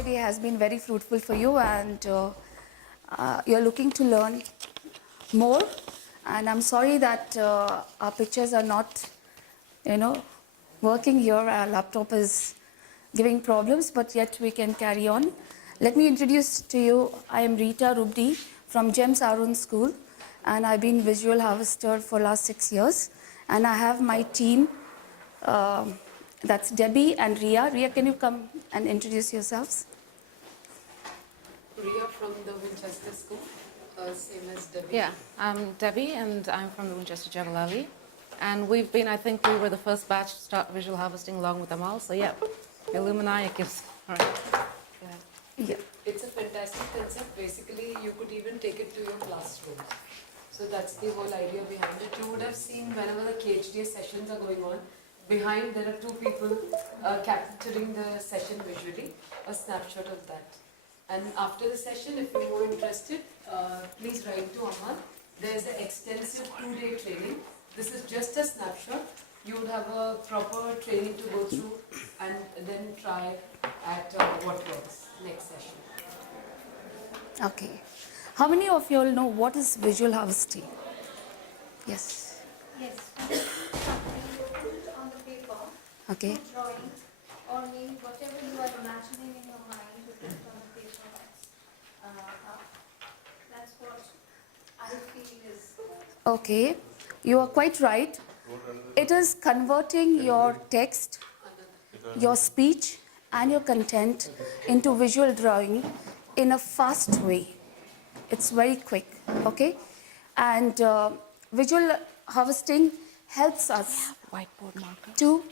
KHDA has been very fruitful for you, and you're looking to learn more. And I'm sorry that our pictures are not, working here. Our laptop is giving problems, but yet we can carry on. Let me introduce to you, I am Rita Rubdi from James Arun School, and I've been visual harvester for last 6 years. And I have my team, that's Debbie and Ria. Ria, can you come and introduce yourselves? Ria from the Winchester School, same as Debbie. Yeah, I'm Debbie and I'm from the Winchester Jabalali. And we've been, I think we were the first batch to start visual harvesting along with Amal. So yeah, Illuminati is, all right. Yeah. It's a fantastic concept. Basically, you could even take it to your classroom. So that's the whole idea behind it. You would have seen whenever the KHDA sessions are going on, behind there are two people capturing the session visually, a snapshot of that. And after the session, if you're more interested, please write to Amal. There's an extensive 2-day training. This is just a snapshot. You would have a proper training to go through and then try at what works next session. Okay. How many of you all know what is visual harvesting? Yes. Yes, when you put it on the paper, Okay. drawing, or maybe whatever you are imagining in your mind, you put it on the paper. That's what I feel is. Okay. You are quite right. It is converting your text, your speech, and your content into visual drawing in a fast way. It's very quick, okay? And visual harvesting helps us Whiteboard marker. to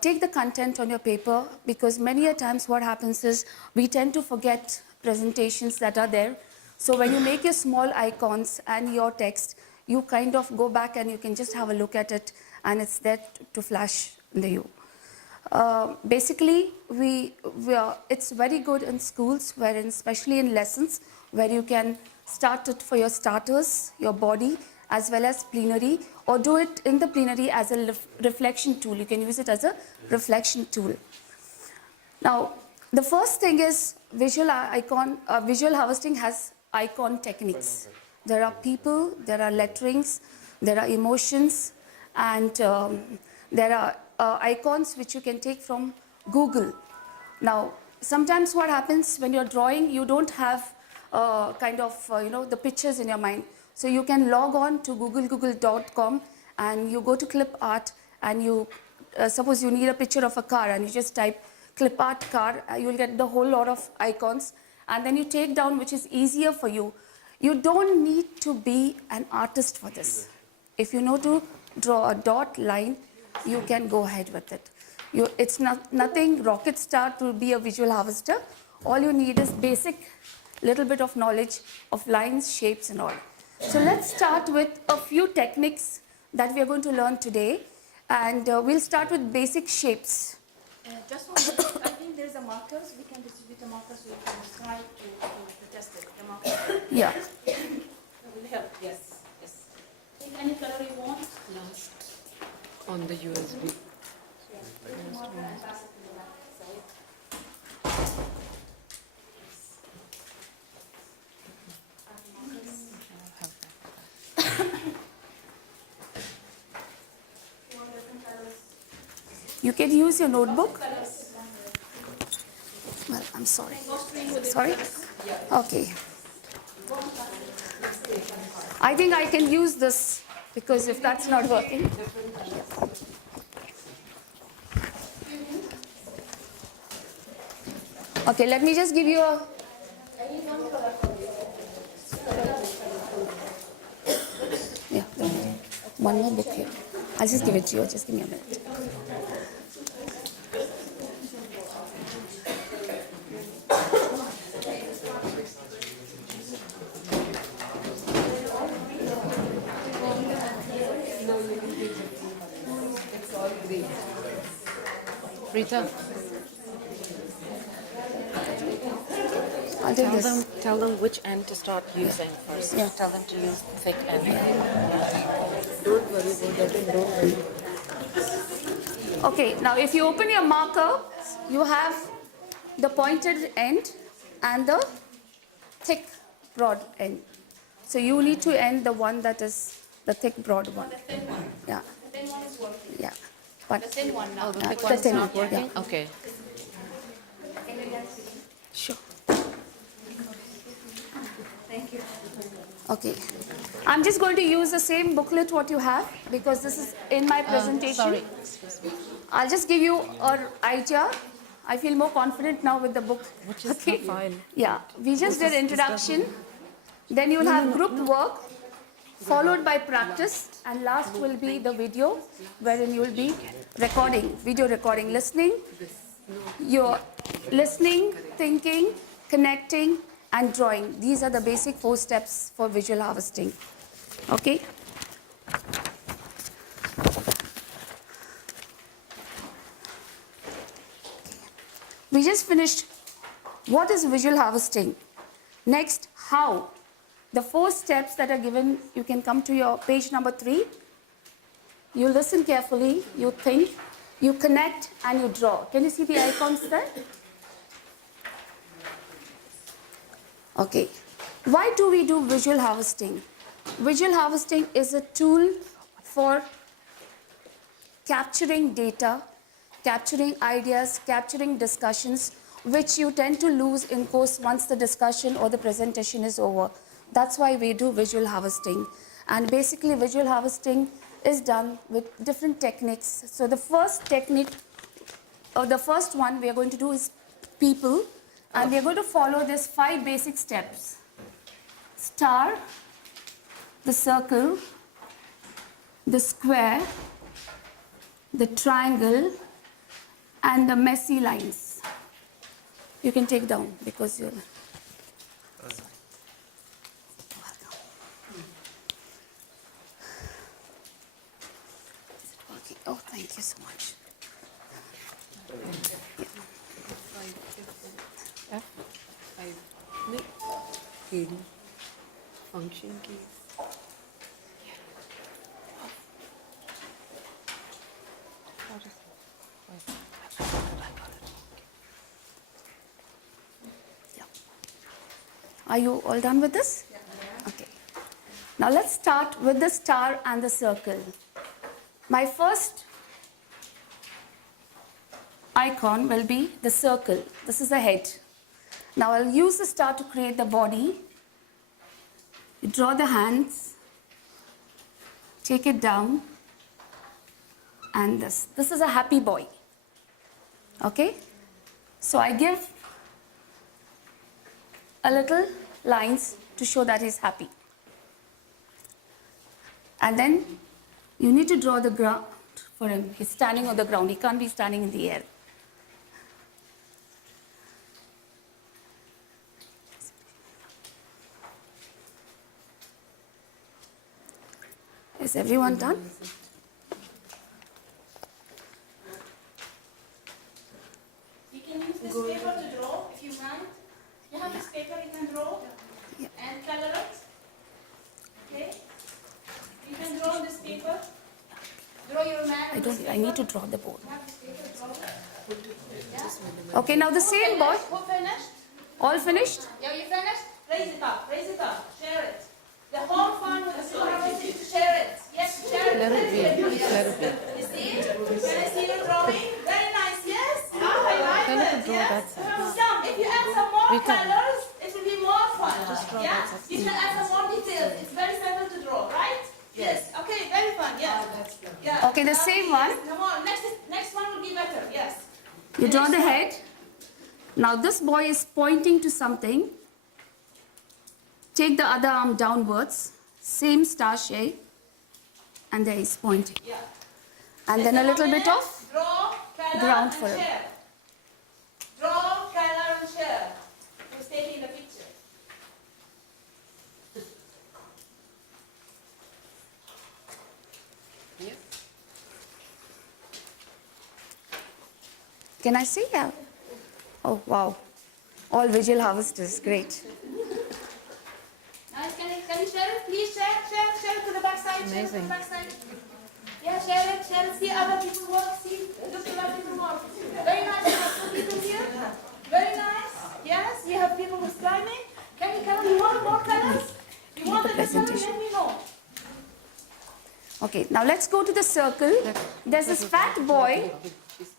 take the content on your paper, because many a times what happens is we tend to forget presentations that are there. So when you make your small icons and your text, you kind of go back and you can just have a look at it, and it's there to flash in the view. Basically, it's very good in schools, wherein especially in lessons, where you can start it for your starters, your body, as well as plenary, or do it in the plenary as a reflection tool. You can use it as a reflection tool. Now, the first thing is visual harvesting has icon techniques. There are people, there are letterings, there are emotions, and there are icons which you can take from Google. Now, sometimes what happens when you're drawing, you don't have the pictures in your mind. So you can log on to google.com and you go to clip art, and you suppose you need a picture of a car and you just type clip art car, you'll get the whole lot of icons, and then you take down which is easier for you. You don't need to be an artist for this. If you know to draw a dot line, you can go ahead with it. It's nothing rocket star to be a visual harvester. All you need is basic little bit of knowledge of lines, shapes, and all. So let's start with a few techniques that we are going to learn today, and we'll start with basic shapes. Just one, I think there's a markers. We can distribute the markers so you can try to test it. The markers. Yeah. Will help, yes. Take any color you want. Last on the USB. You can use your notebook. Well, I'm sorry. Sorry? Okay. I think I can use this, because if that's not working. Okay, let me just give you a... Yeah, one more book here. I'll just give it to you. Just give me a minute. Rita, I'll take this. tell them which end to start using first. Yeah. Tell them to use thick end. Don't worry about that, don't worry. Okay, now if you open your marker, you have the pointed end and the thick, broad end. So you need to end the one that is the thick, broad one. The thin one. Yeah, The thin one is working. yeah. But The thin one now. Oh, the Yeah, thick the one's thin not one, working? Okay. sure. Thank you. Okay. I'm just going to use the same booklet what you have because this is in my presentation. Sorry. I'll just give you an idea. I feel more confident now with the book. Which is the file? Yeah, we just did introduction. Then you'll have group work, followed by practice, and last will be the video, wherein you will be recording, video recording, listening. You're listening, thinking, connecting, and drawing. These are the basic 4 steps for visual harvesting. Okay? We just finished what is visual harvesting. Next, how. The 4 steps that are given, you can come to your page number 3. You listen carefully, you think, you connect, and you draw. Can you see the icons there? Okay. Why do we do visual harvesting? Visual harvesting is a tool for capturing data, capturing ideas, capturing discussions, which you tend to lose in course once the discussion or the presentation is over. That's why we do visual harvesting. And basically visual harvesting is done with different techniques. So the first technique, or the first one we are going to do is people, and we are going to follow these 5 basic steps. Star, the circle, the square, the triangle, and the messy lines. You can take down because you're... Okay. Oh, thank you so much. Function keys. Are you all done with this? Okay. Now let's start with the star and the circle. My first icon will be the circle. This is the head. Now I'll use the star to create the body. You draw the hands, take it down, and this. This is a happy boy. Okay? So I give a little lines to show that he's happy. And then you need to draw the ground for him. He's standing on the ground. He can't be standing in the air. Is everyone done? You can use this paper to draw if you want. You have this paper you can draw and color it. Okay? You can draw on this paper. Draw your man. I don't. I need to draw the board. You have this paper, draw it. Okay, now the same boy. Who finished? All finished? Yeah, you finished? Raise it up, share it. The whole fun with the students is to share it. Yes, share it. Let it be. Let it be. You see? Can I see your drawing? Very nice, yes? I like Can you it, draw yes? that side? If you add some more We can- colors, it will be more fun. Just draw Yeah? that side. You can add some more details. It's very simple to draw, right? Yes. Okay, very fun, yeah. Yeah. Okay, the same one. Come on, next one will be better, yes. You draw the head. Now this boy is pointing to something. Take the other arm downwards. Same star shape. And there he's pointing. Yeah. And then a little bit of draw, color, ground and for him. share. Draw, color, and share. Who's taking the picture? Can I see? Yeah. Oh, wow. All visual harvesters. Great. Nice. Can you share it? Please share it to the back side. Share it to Amazing. the back side. Yeah, share it. See other people work. See, look at other people work. Very nice. People here. Very Okay, now let's go to the circle. There's this fat boy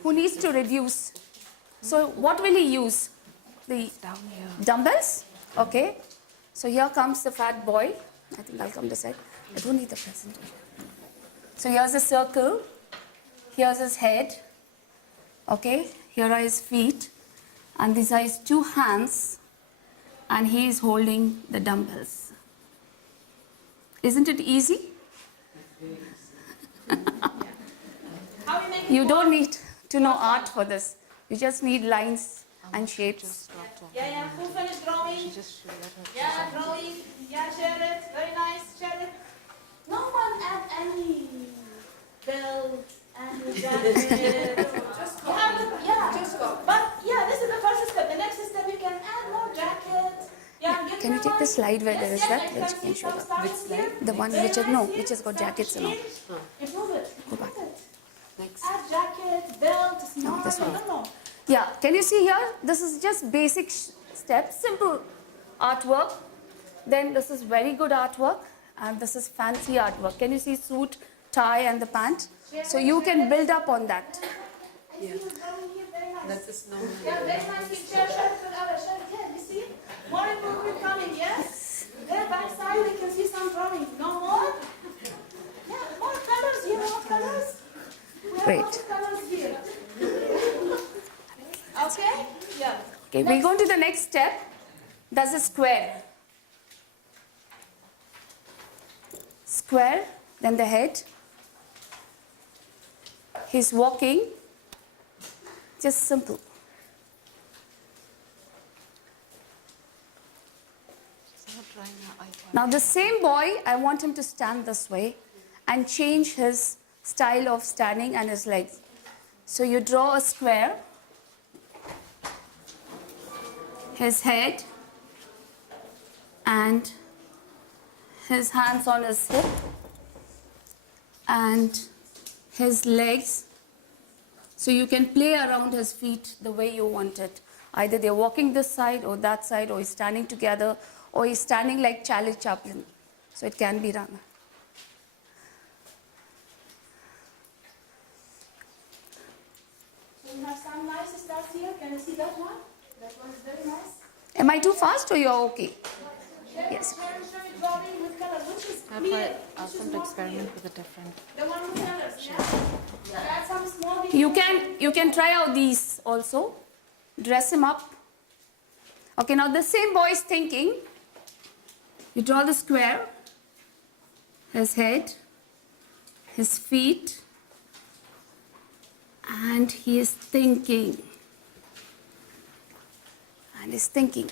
who needs to reduce. So what will he use? The dumbbells? Okay. So here comes the fat boy. I think I'll come this side. I don't need the presentation. So here's the circle. Here's his head. Okay. Here are his feet. And these are his two hands. And he is holding the dumbbells. Isn't it easy? How we make it You more- don't need to know art for this. You just need lines and shapes. Yeah, who finished drawing? Yeah, drawing. Yeah, share it. Very nice. Share it. No one add any belt and jacket. Just go. Just go. But yeah, this is the first step. The next step you can add more jacket. Yeah, give Can me you take one. the slide where there is that? I Which can can see show from that. starting here. The one Very which is, nice no, here. which has got Start jackets and all. change. Improve it. Go back. Improve it. Add jacket, belt, smart. this one. No. Yeah, can you see here? This is just basic steps, simple artwork. Then this is very good artwork. And this is fancy artwork. Can you see suit, tie and the pant? So you can build up on that. I see you drawing here. Very nice. That's a snow. Yeah, very nice. Share it with others. Share it here. You see? More improvement coming, yes? There, back side, we can see some drawing. No more? Yeah, more colors. You know what colors? We have Great. lots of colors here. Okay? Yeah. Okay, we go to the next step. That's a square. Square, then the head. He's walking. Just simple. Now the same boy, I want him to stand this way and change his style of standing and his legs. So you draw a square, his head, and his hands on his hip, and his legs. So you can play around his feet the way you want it. Either they're walking this side or that side, or he's standing together, or he's standing like Charlie Chaplin. So it can be done. So we have some nice stars here. Can you see that one? That one is very nice. Am I too fast or you're okay? Yes. Share drawing with color. Which is I'll clear? try, I'll Which is attempt to more experiment clear? with a different. The one with colors, yeah? Add some small You can try out these also. Dress him up. Okay, now the same boy is thinking. You draw the square, his head, his feet, and he is thinking. And he's thinking.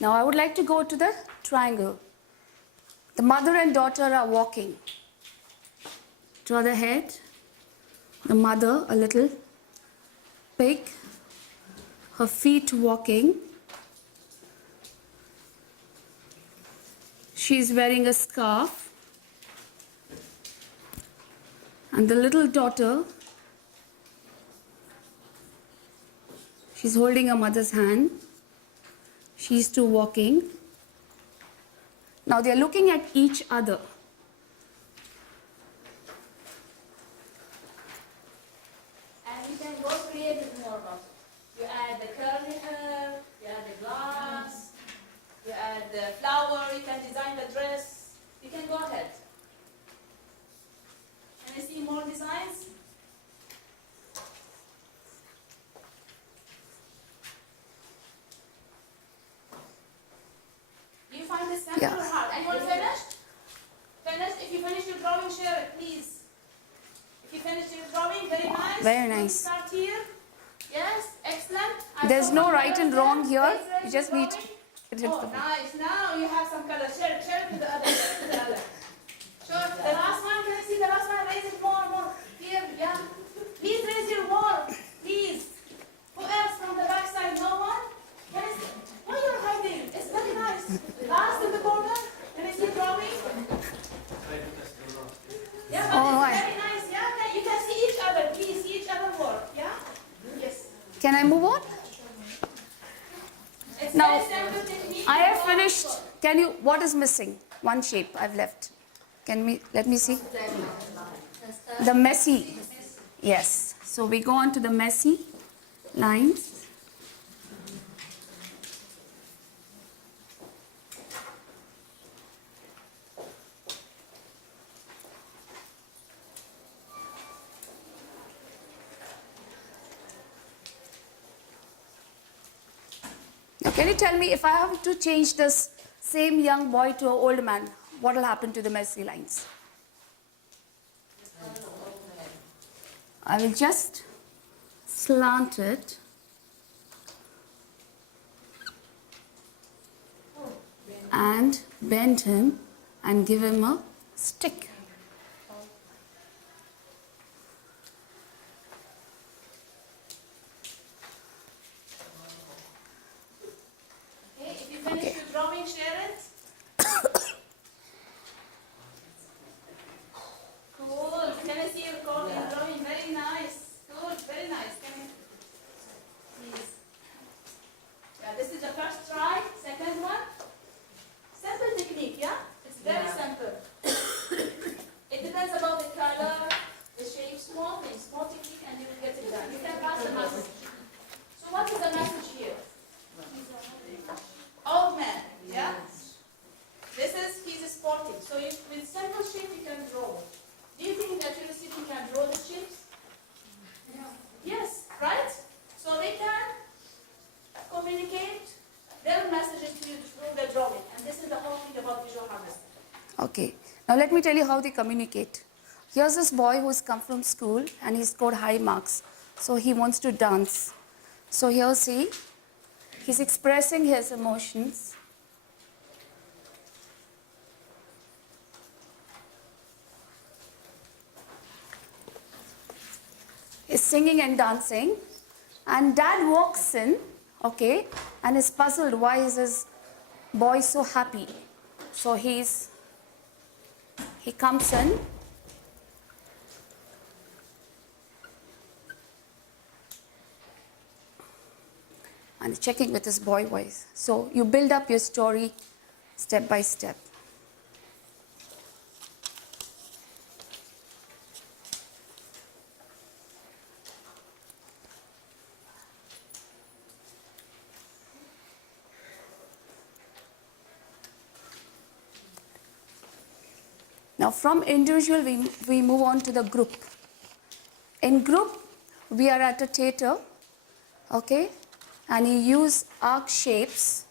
Now I would like to go to the triangle. The mother and daughter are walking. Draw the head, the mother, a little pig, her feet walking. She's wearing a scarf. And the little daughter, she's holding her mother's hand. She's too walking. Now they're looking at each other. And you can go creative more about it. You add the curly hair, you add the glass, you add the flower, you can design the dress. You can go ahead. Can you see more designs? Do you find this simple Yeah. or hard? Anyone finished? Finished? If you finish your drawing, share it, please. If you finish your drawing, very nice. Very Can we nice. start here. Yes, excellent. I There's saw no some right and colors wrong there. here. Please raise You just your need to drawing. get it Oh, the nice. Now you have some colors. Share it with the other. Share it with the other. Sure. The last one, can I see the last one? Raise it more. Here, yeah. Please raise your more. Please. Who else from the back side? No one? Can I see? Why you're hiding? It's very nice. Last in the corner. Can I see Can I move on? It's Now, very simple technique. I have finished. Can you, what is missing? One shape I've left. Let me see. The messy. Yes. So we go on to the messy lines. Now, can you tell me if I have to change this same young boy to an old man, what will happen to the messy lines? I will just slant it and bend him and give him a stick. Okay, if you finish your drawing, share it. Cool. Can I see your drawing? Very nice. Good. Very nice. Can I? Please. Yeah, this is the first try. Second one. Simple technique, yeah? It's very simple. It depends about the color, the shape, small things, small technique, and you will get it done. You can pass the message. So what is the message here? Old man, yeah? This is, he's sporting. So you, with simple shape you can draw. Do you think that your student can draw the shapes? Yes, right? So they can communicate their messages to you through the drawing. And this is the whole thing about visual harvesting. Okay. Now let me tell you how they communicate. Here's this boy who's come from school and he scored high marks. So he wants to dance. So here see, he's expressing his emotions. He's singing and dancing. And dad walks in, okay, and is puzzled why is this boy so happy. So he comes in. And checking with his boy voice. So you build up your story step by step. Now from individual, we move on to the group. In group, we are at a theater, okay? And you use arc shapes.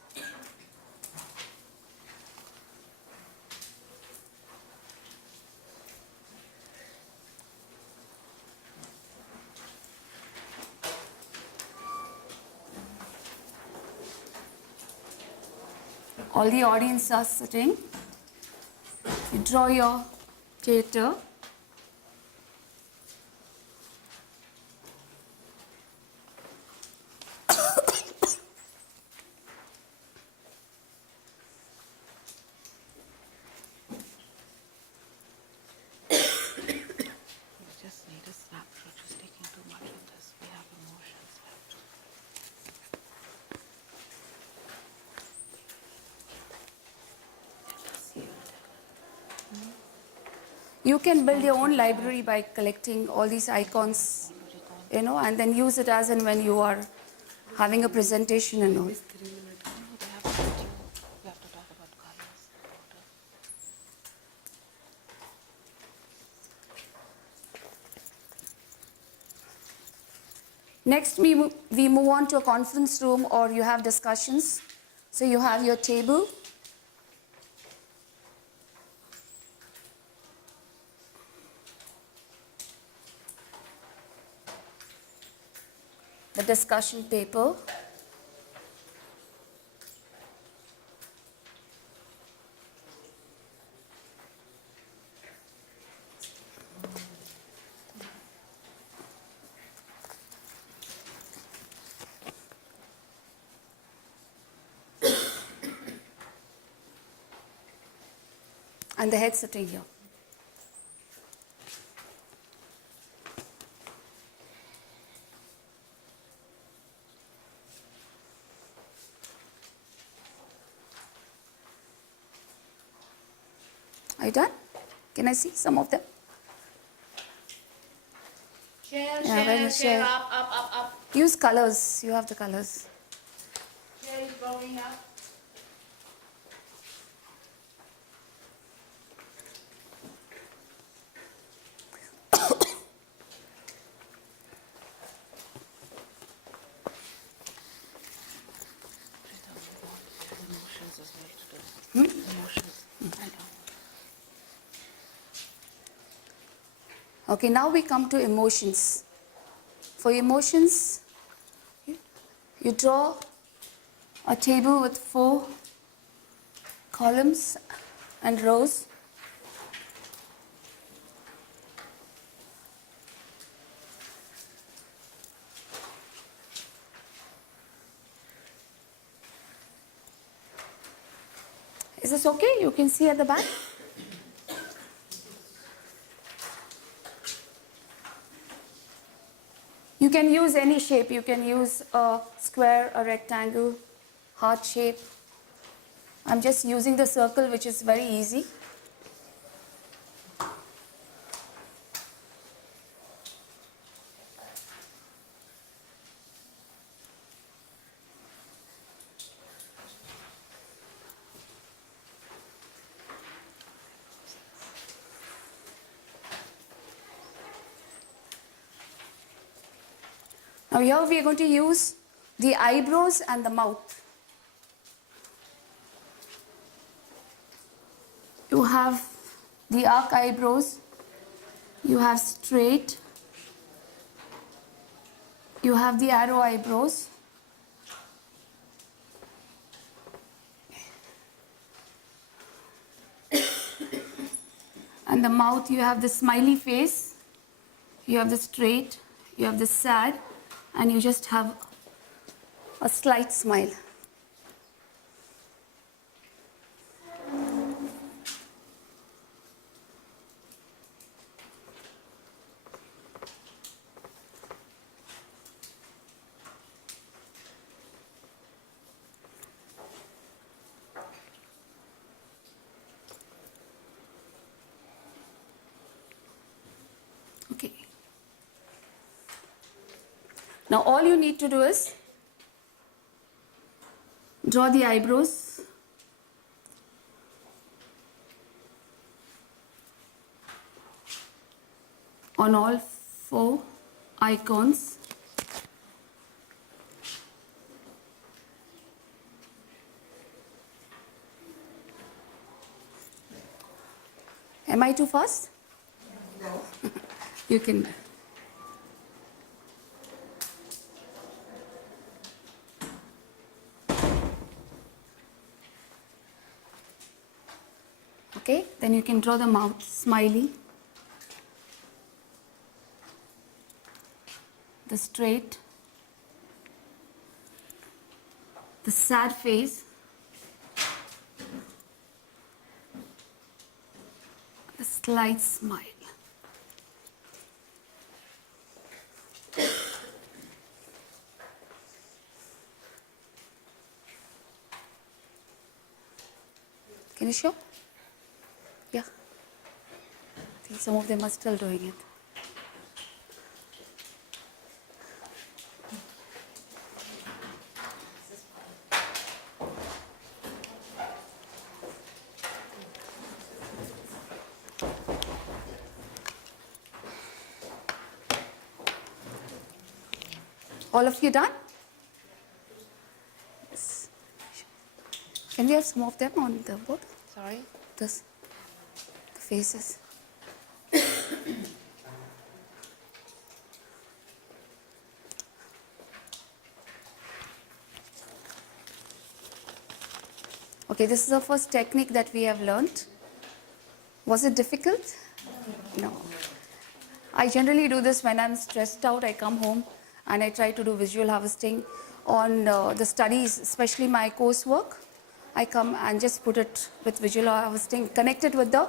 All the audience are sitting. You draw your theater. Just need a snapshot, just taking too much of this. We have emotions left. You can build your own library by collecting all these icons, you know, and then use it as and when you are having a presentation and all. We have to talk about colors. Next, we move on to a conference room or you have discussions. So you have your table. The discussion paper. And the head sitting here. Are you done? Can I see some of them? Share, Yeah, very share, share. up. Use colors. You have the colors. Share is going up. Okay, now we come to emotions. For emotions, you draw a table with 4 columns and rows. Is this okay? You can see at the back? You can use any shape. You can use a square, a rectangle, heart shape. I'm just using the circle, which is very easy. Now here we are going to use the eyebrows and the mouth. You have the arc eyebrows, you have straight, you have the arrow eyebrows, and the mouth you have the smiley face, you have the straight, you have the sad, and you just have a slight smile. Okay. Now all you need to do is draw the eyebrows, on all 4 icons. Am I too fast? No. You can. Okay, then you can draw the mouth, smiley, the straight, the sad face, the slight smile. Can you show? Yeah. I think some of them are still doing it. All of you done? Yes. Can we have some of them on the board? Sorry? This, the faces. Okay, this is the first technique that we have learned. Was it difficult? No. I generally do this when I'm stressed out. I come home and I try to do visual harvesting on the studies, especially my coursework. I come and just put it with visual harvesting, connect it with the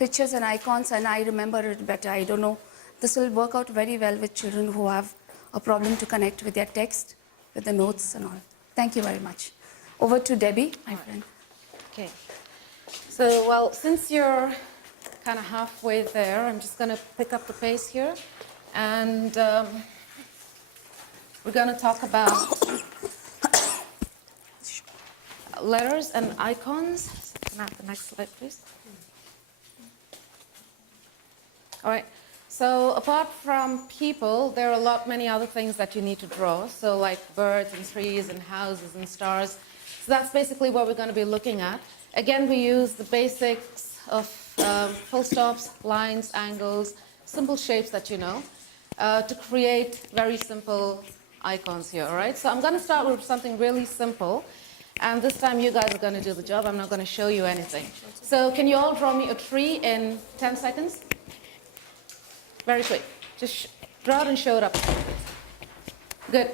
pictures and icons, and I remember it better. I don't know. This will work out very well with children who have a problem to connect with their text, with the notes and all. Thank you very much. Over to Debbie, my friend. Okay. So, well, since you're kind of halfway there. I'm just going to pick up the pace here. And we're going to talk about letters and icons. Can I have the next slide, please? All right. So apart from people, there are many other things that you need to draw. So like birds and trees and houses and stars. So that's basically what we're going to be looking at. Again, we use the basics of full stops, lines, angles, simple shapes that you know, to create very simple icons here, all right? So I'm going to start with something really simple. And this time you guys are going to do the job. I'm not going to show you anything. So can you all draw me a tree in 10 seconds? Very quick. Just draw it and show it up. Good.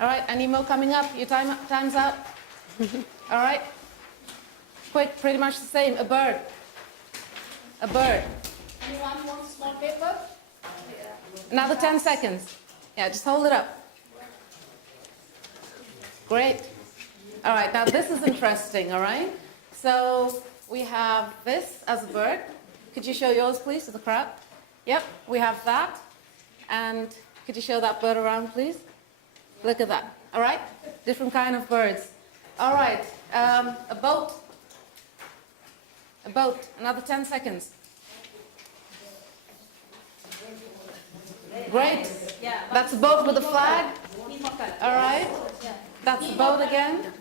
All right, any more coming up? Your time's out? All right. Quick, pretty much the same. A bird. A bird. Anyone wants small paper? Another 10 seconds. Yeah, just hold it up. Great. All right, now this is interesting, all right? So we have this as a bird. Could you show yours, please, to the crowd? Yep, we have that. And could you show that bird around, please? Look at that, all right? Different kind of birds. All right, a boat. A boat, another 10 seconds. Great. That's a boat with a flag. All right. That's a boat again.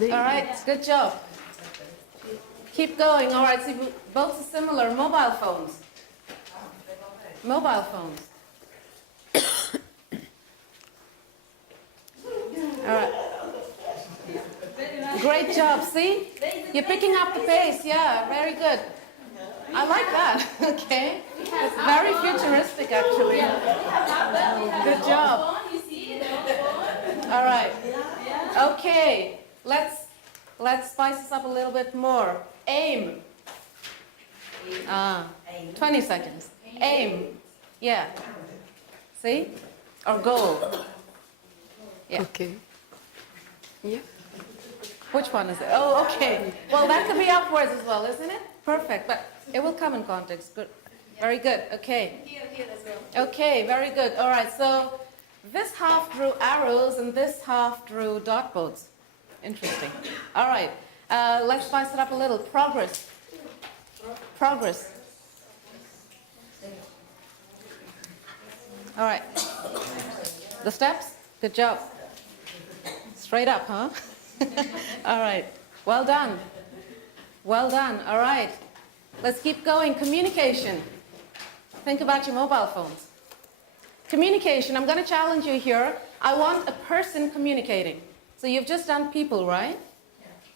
All right, good job. Keep going. All right, see, boats are similar. Mobile phones. Mobile phones. All right. Great job. See? You're picking up the pace. Yeah, very good. I like that. Okay. It's very futuristic, actually. Good job. All right. Okay. Let's spice this up a little bit more. Aim. 20 seconds. Aim. Yeah. See? Or goal. Yeah. Okay. Yeah. Which one is it? Oh, okay. Well, that could be upwards as well, isn't it? Perfect. But it will come in context. Good. Very good. Okay. Here as well. Okay, very good. All right, so this half drew arrows and this half drew dot boats. Interesting. All right, let's spice it up a little. Progress. Progress. All right. The steps? Good job. Straight up, huh? All right. Well done. Well done. All right. Let's keep going. Communication. Think about your mobile phones. Communication. I'm going to challenge you here. I want a person communicating. So you've just done people, right?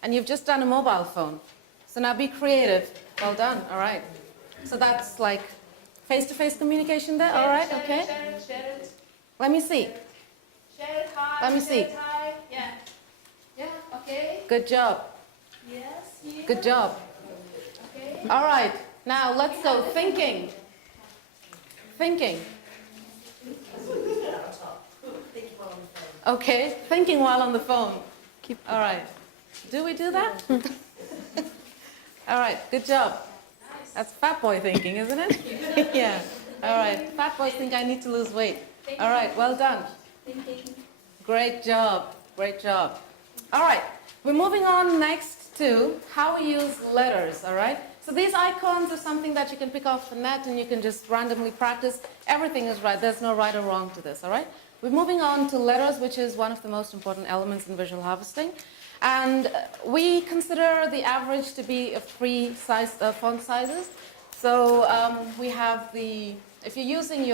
And you've just done a mobile phone. So now be creative. Well done. All right. So that's like face-to-face communication there. All right. Okay. Share it. Let me see. Share it high. Let me see. Share it high. Yeah. Yeah, okay. Good job. Yes, here. Good job. Okay. All right. Now let's go. Thinking. Thinking. Okay. Thinking while on the phone. All right. Do we do that? All right. Good job. That's fat boy thinking, isn't it? Yeah. All right. Fat boys think I need to lose weight. All right. Well done. Great job. Great job. All right. We're moving on next to how we use letters. All right. So these icons are something that you can pick off the net and you can just randomly practice. Everything is right. There's no right or wrong to this. All right. We're moving on to letters, which is one of the most important elements in visual harvesting. And we consider the average to be of 3 font sizes. So we have if you're using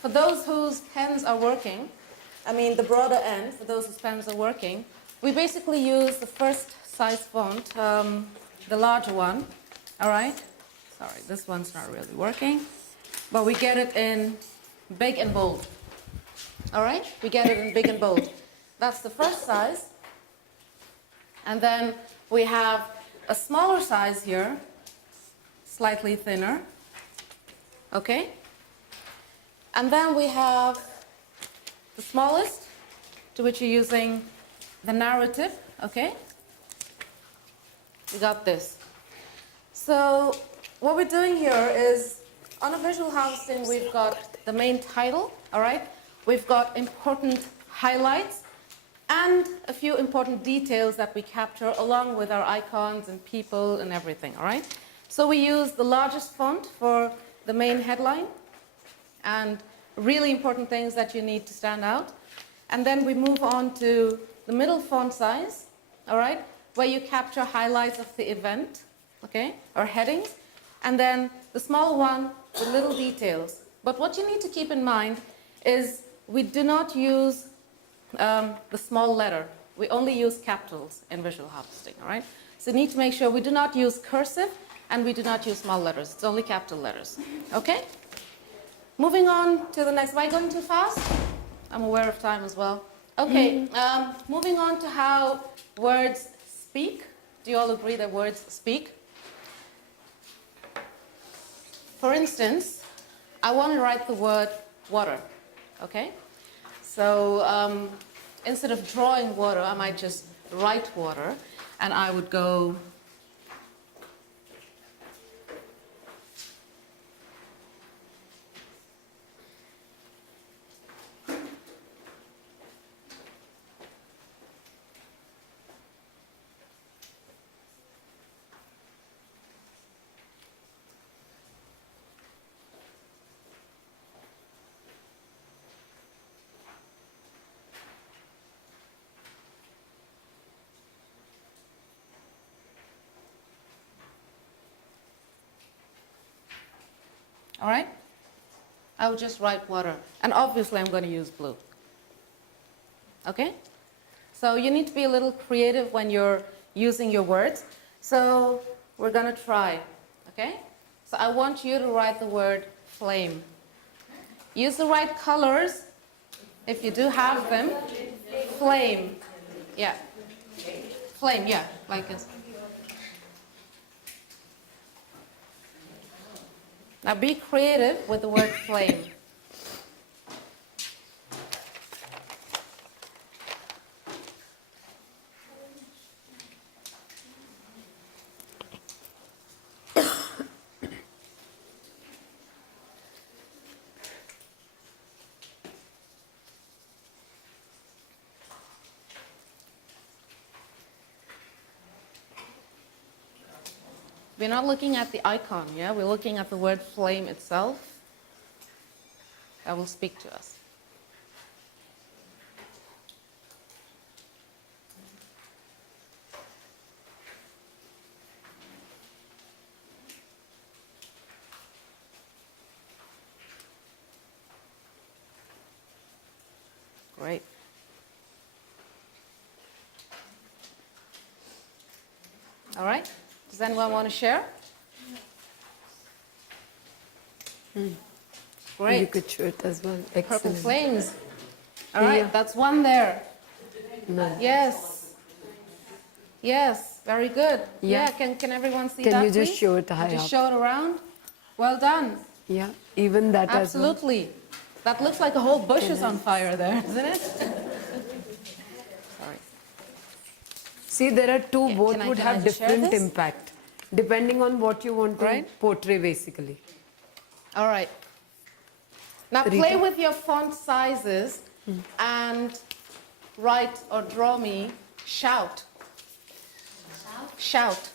for those whose pens are working, the broader end, for those whose pens are working, we basically use the first size font, the larger one, all right? Sorry, this one's not really working, but we get it in big and bold, all right? We get it in big and bold. That's the first size. And then we have a smaller size here, slightly thinner, okay? And then we have the smallest, to which you're using the narrative, okay? We got this. So what we're doing here is, on a visual harvesting, we've got the main title, all right? We've got important highlights and a few important details that we capture along with our icons and people and everything, all right? So we use the largest font for the main headline and really important things that you need to stand out. And then we move on to the middle font size, all right, where you capture highlights of the event, okay, or headings. And then the small one with little details. But what you need to keep in mind is we do not use the small letter. We only use capitals in visual harvesting, all right? So you need to make sure we do not use cursive and we do not use small letters. It's only capital letters, okay? Moving on to the next. Am I going too fast? I'm aware of time as well. Okay, moving on to how words speak. Do you all agree that words speak? For instance, I want to write the word water, okay? So instead of drawing water, I might just write water, and I would go all right? I would just write water. And obviously, I'm going to use blue. Okay? So you need to be a little creative when you're using your words. So we're going to try, okay? So I want you to write the word flame. Use the right colors, if you do have them. Flame. Yeah. Flame, yeah, like this. Now be creative with the word flame. We're not looking at the icon, yeah? We're looking at the word flame itself. That will speak to us. Great. All right. Does anyone want to share? Great. You could show it as well. Purple Excellent. flames. All right, Yeah. that's one there. No. Yes. Yes, very good. Yeah. Can everyone see Can that, you just please? show it high Just up? show it around. Well done. Yeah, even that as well. Absolutely. That looks like a whole bush is on fire there, doesn't it? Sorry. See, there are two, Yeah, both can I- would can I have just share different this? impact, depending on what you want to Right. portray, basically. All right. Now Rita? play with your font sizes and write or draw me shout. Shout.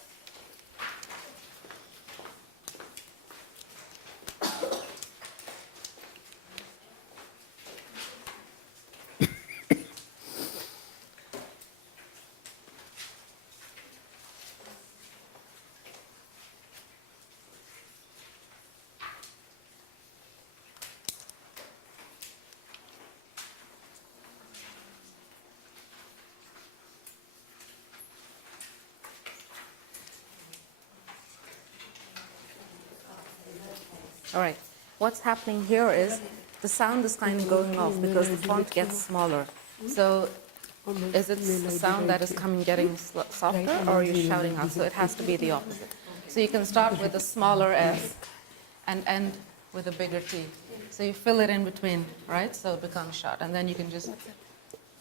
All right. What's happening here is the sound is kind of going off because the font gets smaller. So is it the sound that is coming getting softer, or are you shouting out? So it has to be the opposite. So you can start with a smaller S and end with a bigger T. So you fill it in between, right? So it becomes short, and then you can just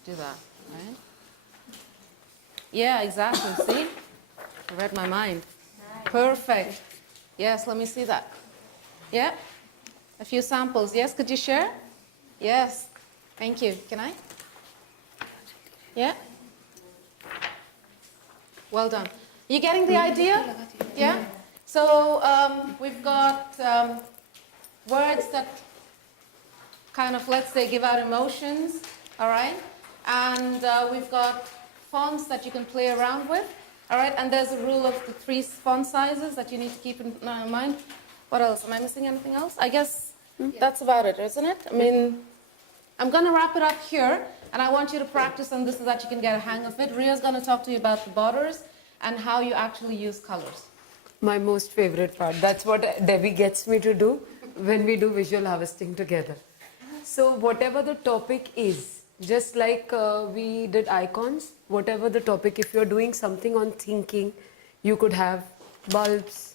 do that, right? Yeah, exactly. See? You read my mind. Perfect. Yes, let me see that. Yeah? A few samples. Yes, could you share? Yes. Thank you. Can I? Yeah? Well done. You getting the idea? Yeah? So we've got words that kind of, let's say, give out emotions, all right? And we've got fonts that you can play around with, all right? And there's a rule of the 3 font sizes that you need to keep in mind. What else? Am I missing anything else? I guess that's about it, isn't it? I mean, I'm going to wrap it up here, and I want you to practice on this so that you can get a hang of it. Ria's going to talk to you about the borders and how you actually use colors. My most favorite part. That's what Debbie gets me to do when we do visual harvesting together. So whatever the topic is, just like we did icons, whatever the topic, if you're doing something on thinking, you could have bulbs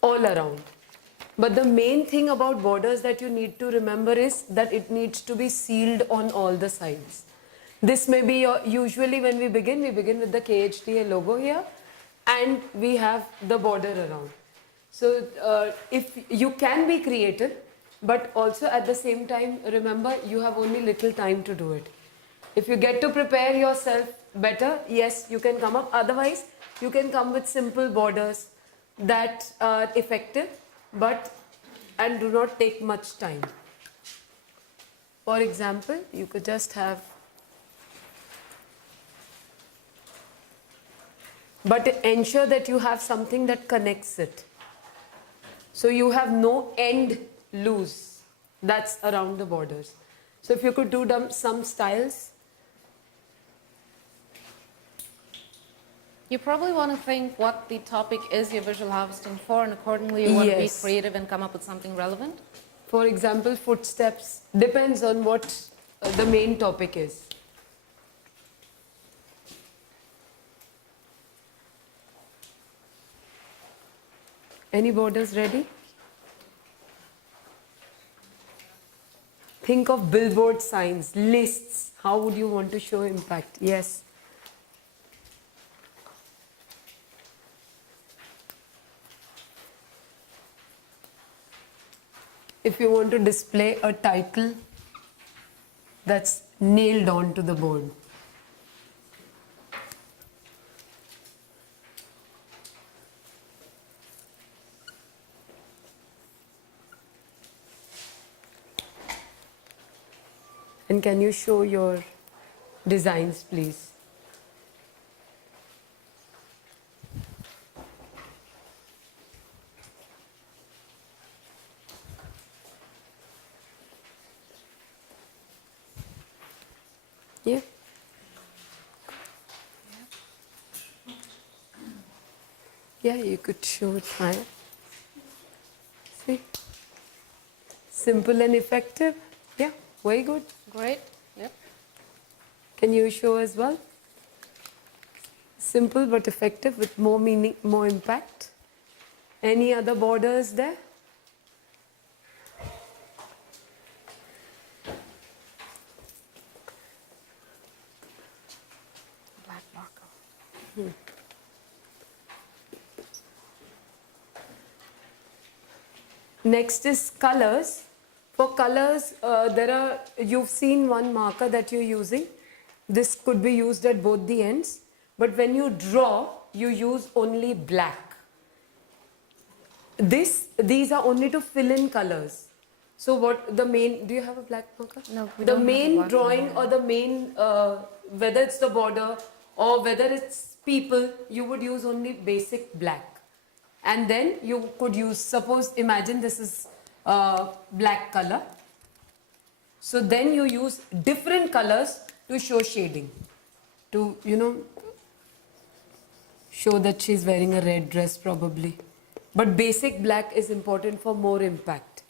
all around. But the main thing about borders that you need to remember is that it needs to be sealed on all the sides. This may be usually when we begin with the KHDA logo here, and we have the border around. So if you can be creative, but also at the same time, remember you have only little time to do it. If you get to prepare yourself better, yes, you can come up. Otherwise, you can come with simple borders that are effective, and do not take much time. For example, you could just have, but ensure that you have something that connects it. So you have no end loose. That's around the borders. So if you could do some styles. You probably want to think what the topic is you're visual harvesting for, and accordingly you want to be Yes. creative and come up with something relevant. For example, footsteps. Depends on what the main topic is. Any borders ready? Think of billboard signs, lists. How would you want to show impact? Yes. If you want to display a title that's nailed onto the board. And can you show your designs, please? Yeah. Yeah, you could show it higher. See? Simple and effective. Yeah, very good. Great. Yep. Can you show as well? Simple but effective with more meaning, more impact. Any other borders there? Black marker. Next is colors. For colors, you've seen one marker that you're using. This could be used at both the ends. But when you draw, you use only black. These are only to fill in colors. So what the main, do you have a black marker? No, we The don't have a main black drawing marker. or the main, whether it's the border or whether it's people, you would use only basic black. And then you could use, suppose, imagine this is black color. So then you use different colors to show shading. To, show that she's wearing a red dress probably. But basic black is important for more impact.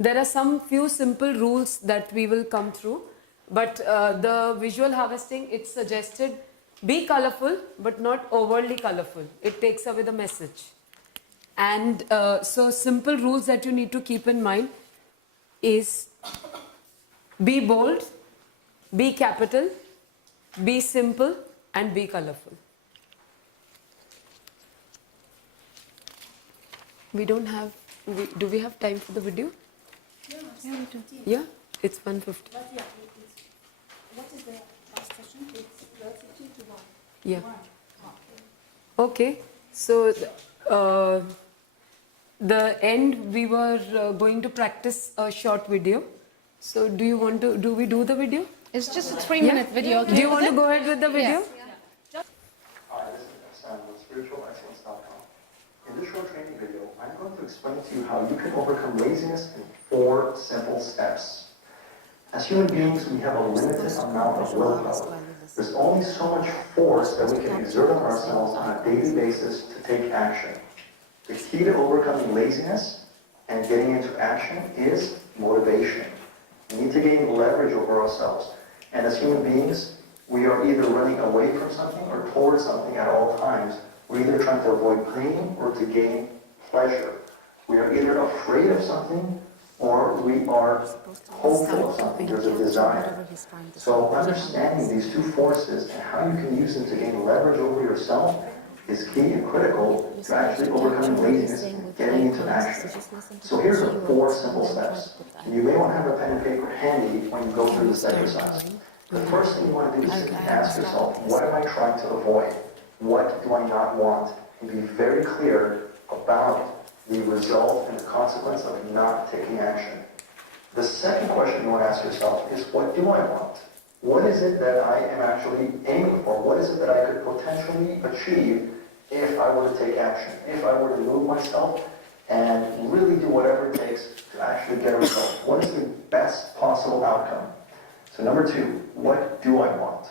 There are some few simple rules that we will come through. But the visual harvesting, it's suggested be colorful but not overly colorful. It takes away the message. And so simple rules that you need to keep in mind is be bold, be capital, be simple, and be colorful. We don't have, do we have time for the video? Yeah, it's 1:50. But yeah, what is the last session? It's 12:50 to 1. Yeah. Okay, so the end we were going to practice a short video. So do you want to, do we do the video? It's just a 3-minute video. Do you want to go ahead with the video? Hi, this is Sam with spiritualexcellence.com. In this short training video, I'm going to explain to you how you can overcome laziness in 4 simple steps. As human beings, we have a limited amount of willpower. There's only so much force that we can exert on ourselves on a daily basis to take action. The key to overcoming laziness and getting into action is motivation. We need to gain leverage over ourselves. And as human beings, we are either running away from something or towards something at all times. We're either trying to avoid pain or to gain pleasure. We are either afraid of something or we are hopeful of something. There's a desire. So understanding these 2 forces and how you can use them to gain leverage over yourself is key and critical to actually overcoming laziness and getting into action. So here's the 4 simple steps. You may want to have a pen and paper handy when you go through this exercise. The first thing you want to do is simply ask yourself, what am I trying to avoid? What do I not want? And be very clear about the result and the consequence of not taking action. The second question you want to ask yourself is, what do I want? What is it that I am actually aiming for? What is it that I could potentially achieve if I were to take action? If I were to move myself and really do whatever it takes to actually get a result? What is the best possible outcome? So number 2, what do I want?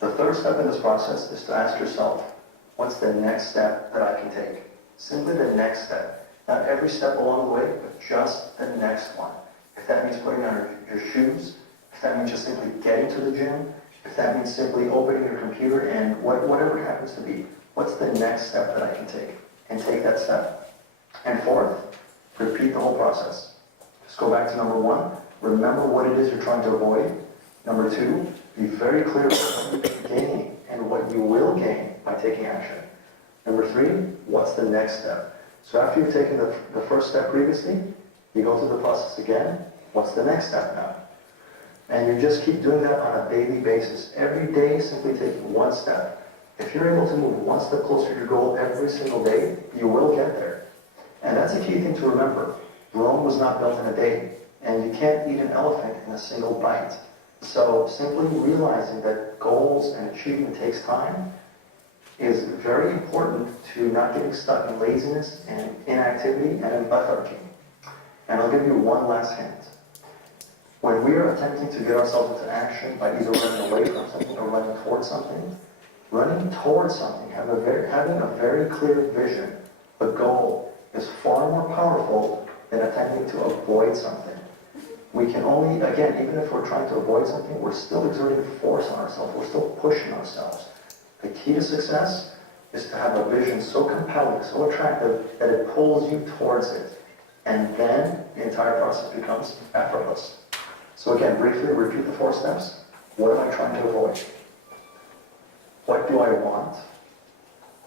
The third step in this process is to ask yourself, what's the next step that I can take? Simply the next step. Not every step along the way, but just the next one. If that means putting on your shoes, if that means just simply getting to the gym, if that means simply opening your computer and whatever it happens to be, what's the next step that I can take? And take that step. And fourth, repeat the whole process. Just go back to number 1. Remember what it is you're trying to avoid. Number 2, be very clear about what you can gain and what you will gain by taking action. Number 3, what's the next step? So after you've taken the first step previously, you go through the process again. What's the next step now? And you just keep doing that on a daily basis. Every day, simply taking 1 step. If you're able to move 1 step closer to your goal every single day, you will get there. And that's a key thing to remember. Rome was not built in a day, and you can't eat an elephant in a single bite. So simply realizing that goals and achievement takes time is very important to not getting stuck in laziness and inactivity and in lethargy. And I'll give you one last hint. When we are attempting to get ourselves into action by either running away from something or running towards something, having a very clear vision, a goal, is far more powerful than attempting to avoid something. We can only, again, even if we're trying to avoid something, we're still exerting force on ourselves. We're still pushing ourselves. The key to success is to have a vision so compelling, so attractive, that it pulls you towards it. And then the entire process becomes effortless. So again, briefly repeat the 4 steps. What am I trying to avoid? What do I want?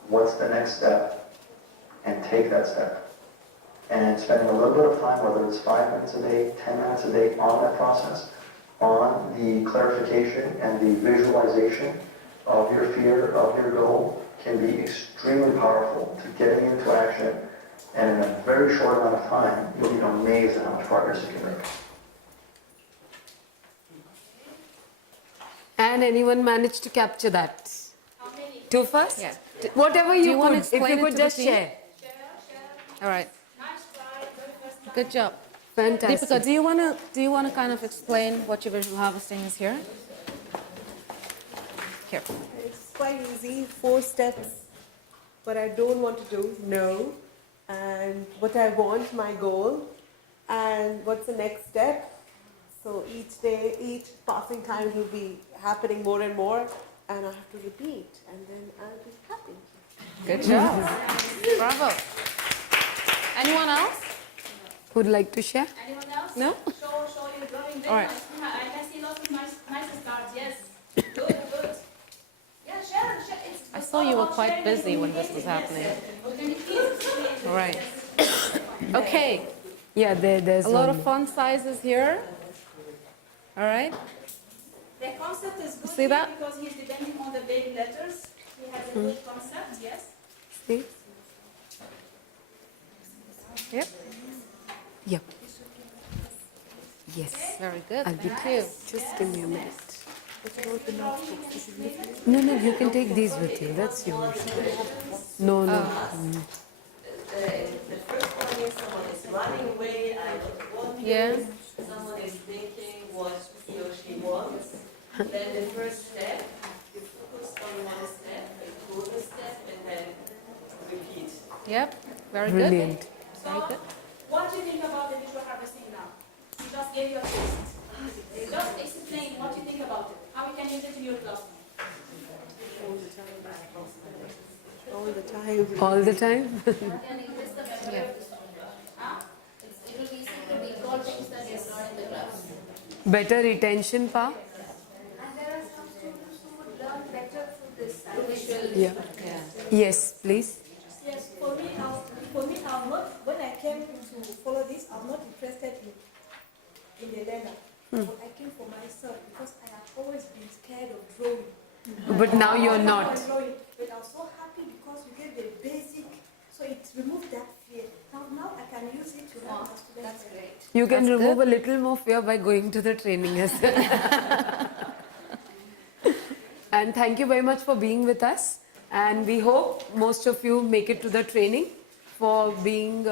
What's the next step? And take that step. And spending a little bit of time, whether it's 5 minutes a day, 10 minutes a day, on that process, on the clarification and the visualization of your fear, of your goal, can be extremely powerful to getting into action. And in a very short amount of time, you'll be amazed at how much progress you can make. And anyone managed to capture that? How many? 2 first? Yeah. Whatever Do you you wanna could, if you explain it could to the just team? share. All right. Nice try, very first time. Good job. Fantastic. Deepika, do you wanna kind of explain what your visual harvesting is here? Here. It's quite easy, 4 steps. What I don't want to do, no. And what I want, my goal. And what's the next step? So each day, each passing time will be happening more and more. And I have to repeat. And then I'll be happy. Good job. Bravo. Anyone else? Would like to share? Anyone else? No? Show your drawing. Very All right. nice. I can see lots of nice stars. Yes. Good. Yeah, share. I saw you were quite busy when this was happening. Okay, please. All right. Okay, Yeah, there's a lot one of font sizes here. All right. The concept is good See here that? because he's depending on the big letters. He has a good concept, yes. See? Yep. Yep. Yes. Very good. I'll be Thank you. Just give me a minute. No, no, you can take these with you. That's yours. No, no. The first one is someone is running away, I was walking. Yeah. Someone is thinking what he or she wants. Then the first step, you focus on one step, go the step, and then repeat. Yep. Very Brilliant. good. So, Very good. what do you think about the visual harvesting now? You just gave your taste. Just explain what you think about it. How you can use it in your classroom. All the time. All the time? Can increase the memory of the student. It will be easy to recall things that is not in the class. Better retention power? And there are some students who would learn better through this visual. Yeah. Yes, please. Yes, for me, I'm not, when I came to follow this, I'm not interested in the learner. But I came for myself because I have always been scared of drawing. But now you're I not. was drawing, but I was so happy because you gave the basic, so it removed that fear. Now I can use it to help my students. That's great. You can That's remove a little more fear by going to the training as well. And thank you very much for being with us. And we hope most of you make it to the training for being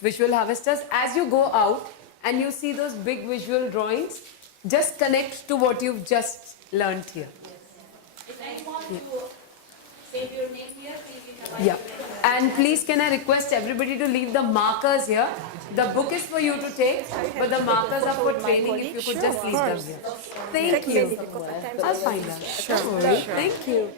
visual harvesters. As you go out and you see those big visual drawings, just connect to what you've just learned here. If anyone to save your name here, please you can write Yeah. your name. And please can I request everybody to leave the markers here. The book is for you to take, but the markers are for training. If you could just leave them here. Thank you. I'll find out. Sure. Thank you.